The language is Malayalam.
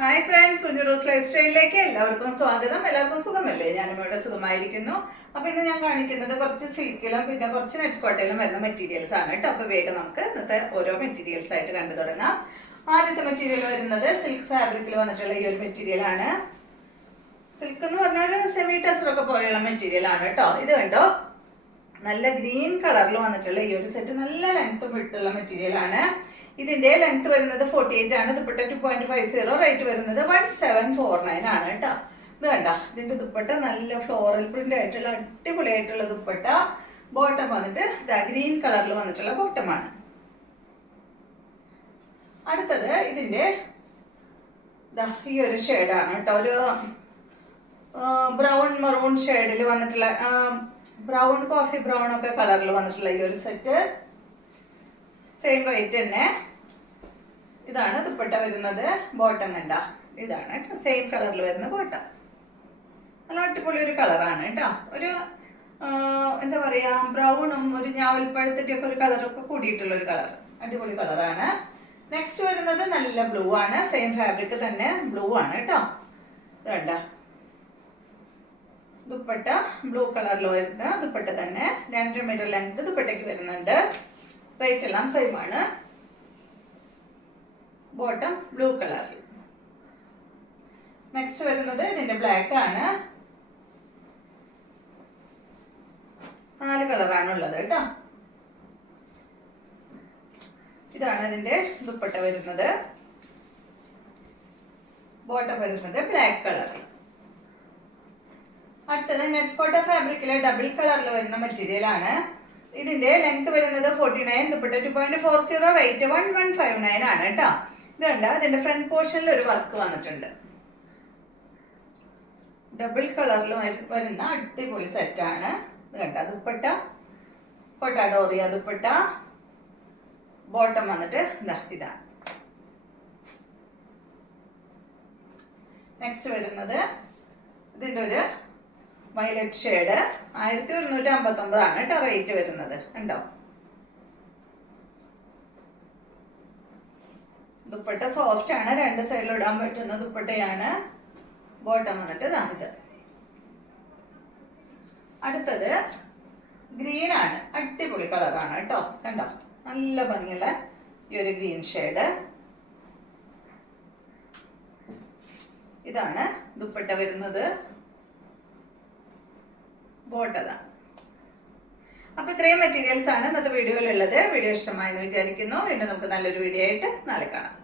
Hi friends, Suju rose life സ്റ്റൈലിലേക്ക് എല്ലാവർക്കും സ്വാഗതം. എല്ലാവർക്കും സുഖമല്ലേ? ഞാനും ഇവിടെ സുഖമായിരിക്കുന്നു. അപ്പോൾ ഇന്ന് ഞാൻ കാണിക്കുന്നത് കുറച്ച് സിൽക്കിലും പിന്നെ കുറച്ച് നെറ്റ് കോട്ടയിലും വരുന്ന മെറ്റീരിയൽസ് ആണ് കേട്ടോ. അപ്പോൾ വേഗം നമുക്ക് ഇന്നത്തെ ഓരോ മെറ്റീരിയൽസ് ആയിട്ട് കണ്ടു തുടങ്ങാം. ആദ്യത്തെ മെറ്റീരിയൽ വരുന്നത് സിൽക്ക് ഫാബ്രിക്കിൽ വന്നിട്ടുള്ള ഈ ഒരു മെറ്റീരിയൽ ആണ്. സിൽക്ക് എന്ന് പറഞ്ഞാൽ സെമി ടെസറൊക്കെ പോലെയുള്ള മെറ്റീരിയൽ ആണ് കേട്ടോ. ഇത് കണ്ടോ, നല്ല ഗ്രീൻ കളറിൽ വന്നിട്ടുള്ള ഈ ഒരു സെറ്റ് നല്ല ലെങ്ത് വിട്ടുള്ള മെറ്റീരിയൽ ആണ്. ഇതിന്റെ ലെങ്ത് വരുന്നത് 48 ആണ്. ദുപ്പട്ട 2.50, റേറ്റ് വരുന്നത് 1749 ആണ് കേട്ടോ. ഇത് കണ്ട, ഇതിന്റെ ദുപ്പട്ട നല്ല ഫ്ലോറൽ പ്രിന്റ് ആയിട്ടുള്ള അടിപൊളിയായിട്ടുള്ള ദുപ്പട്ട. ബോട്ടം വന്നിട്ട് ഗ്രീൻ കളറിൽ വന്നിട്ടുള്ള ബോട്ടമാണ്. അടുത്തത് ഇതിന്റെ ഈ ഒരു ഷെയ്ഡാണ് കേട്ടോ. ഒരു ബ്രൗൺ മെറൂൺ ഷെയ്ഡിൽ വന്നിട്ടുള്ള ബ്രൗൺ കോഫി ബ്രൗൺ ഒക്കെ കളറിൽ വന്നിട്ടുള്ള ഈ ഒരു സെറ്റ്. സെയിം റേറ്റ് തന്നെ. ഇതാണ് ദുപ്പട്ട വരുന്നത്. ബോട്ടം കണ്ട, ഇതാണ് കേട്ടോ സെയിം കളറിൽ വരുന്ന ബോട്ടം. നല്ല അടിപൊളി ഒരു കളറാണ് കേട്ടോ. ഒരു എന്താ പറയാ, ബ്രൗണും ഒരു ഞാവൽപ്പഴത്തിൻ്റെ ഒക്കെ ഒരു കളറൊക്കെ കൂടിയിട്ടുള്ള ഒരു കളർ, അടിപൊളി കളറാണ്. നെക്സ്റ്റ് വരുന്നത് നല്ല ബ്ലൂ ആണ്. സെയിം ഫാബ്രിക് തന്നെ ബ്ലൂ ആണ് കേട്ടോ. ഇത് കണ്ട, ദുപ്പട്ട ബ്ലൂ കളറിൽ വരുന്ന ദുപ്പട്ട തന്നെ. 2 മീറ്റർ ലെങ്ത് ദുപ്പട്ടയ്ക്ക് വരുന്നുണ്ട്. റേറ്റ് എല്ലാം സെയിം ആണ്. ബോട്ടം ബ്ലൂ കളറിൽ. നെക്സ്റ്റ് വരുന്നത് ഇതിന്റെ ബ്ലാക്ക് ആണ്. 4 കളറാണ് ഉള്ളത് കേട്ടോ. ഇതാണ് ഇതിന്റെ ദുപ്പട്ട വരുന്നത്. ബോട്ടം വരുന്നത് ബ്ലാക്ക് കളറിൽ. അടുത്തത് നെറ്റ് കോട്ട ഫാബ്രിക്കിലെ ഡബിൾ കളറിൽ വരുന്ന മെറ്റീരിയൽ ആണ്. ഇതിന്റെ ലെങ്ത് വരുന്നത് 49, ദുപ്പട്ട 2.40, റേറ്റ് 1159 ആണ് കേട്ടോ. ഇത് കണ്ട, ഇതിന്റെ ഫ്രണ്ട് പോർഷനിൽ ഒരു വർക്ക് വന്നിട്ടുണ്ട്. ഡബിൾ കളറിൽ വരുന്ന അടിപൊളി സെറ്റാണ്. ഇത് കണ്ട, ദുപ്പട്ട കൊട്ടാഡോറിയ ദുപ്പട്ട. ബോട്ടം വന്നിട്ട് ഇതാണ്. നെക്സ്റ്റ് വരുന്നത് ഇതിന്റെ ഒരു വയലറ്റ് ഷെയ്ഡ്. 1159 ആണ് കേട്ടോ റേറ്റ് വരുന്നത്. ഉണ്ടോ, ദുപ്പട്ട സോഫ്റ്റ് ആണ്, 2 സൈഡിൽ ഇടാൻ പറ്റുന്ന ദുപ്പട്ടയാണ്. ബോട്ടം വന്നിട്ട് ഇത്. അടുത്തത് ഗ്രീൻ ആണ്. അടിപൊളി കളറാണ് കേട്ടോ. കണ്ടോ, നല്ല ഭംഗിയുള്ള ഈ ഒരു ഗ്രീൻ ഷെയ്ഡ്. ഇതാണ് ദുപ്പട്ട വരുന്നത്. ബോട്ടതാണ്. അപ്പൊ ഇത്രയും മെറ്റീരിയൽസ് ആണ് ഇന്നത്തെ വീഡിയോയിലുള്ളത്. വീഡിയോ ഇഷ്ടമായെന്ന് വിചാരിക്കുന്നു. വീണ്ടും നമുക്ക് നല്ലൊരു വീഡിയോ ആയിട്ട് നാളെ കാണാം.